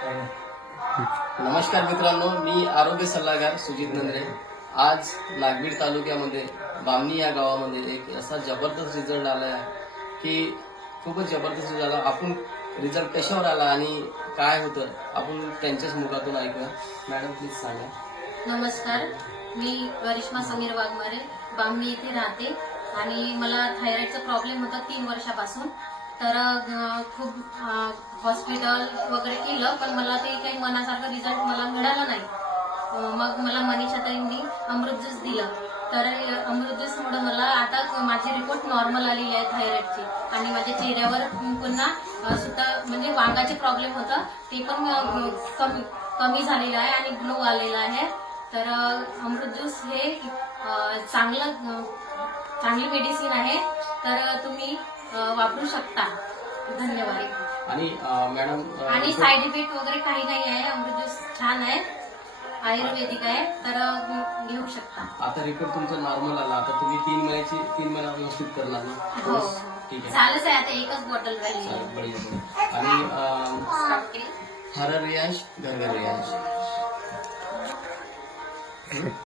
नमस्कार मित्रांनो, मी आरोग्य सल्लागार सुजित नंद्रे. आज नागबीड तालुक्यामध्ये बामणी या गावामध्ये एक असा जबरदस्त रिझल्ट आला आहे की खूपच जबरदस्त रिझल्ट आला. आपण रिझल्ट कशावर आला आणि काय होतं आपण त्यांच्याच मुखातून ऐकूया. मॅडम प्लीज सांगा. नमस्कार, मी करिश्मा समीर वाघमारे, बामणी इथे राहते आणि मला थायरॉइडचा प्रॉब्लेम होता 3 वर्षापासून. तर खूप हॉस्पिटल वगैरे केलं, पण मला ते काही मनासारखं रिझल्ट मला मिळाला नाही. मग मला मनीषाताईंनी अमृत ज्यूस दिलं. तर अमृत ज्यूसमुळे मला आता माझी रिपोर्ट नॉर्मल आलेली आहे थायरॉइडची, आणि माझ्या चेहऱ्यावर पुन्हा सुद्धा म्हणजे वांगाचे प्रॉब्लेम होतं ते पण कमी झालेलं आहे आणि ग्लो आलेला आहे. तर अमृत ज्यूस हे चांगली मेडिसिन आहे, तर तुम्ही वापरू शकता. धन्यवाद. आणि मॅडम आणि साईड इफेक्ट वगैरे काही नाही आहे. अमृत ज्यूस छान आहे, आयुर्वेदिक आहे, तर घेऊ शकता. आता रिपोर्ट तुमचा नॉर्मल आला. आता तुम्ही 3 महिना व्यवस्थित करणार ना? हो, ठीक आहे. चालच आहे. आता एकच बॉटल राहिली आहे. बढिया. आणि हर रियांश घर घर रियांश.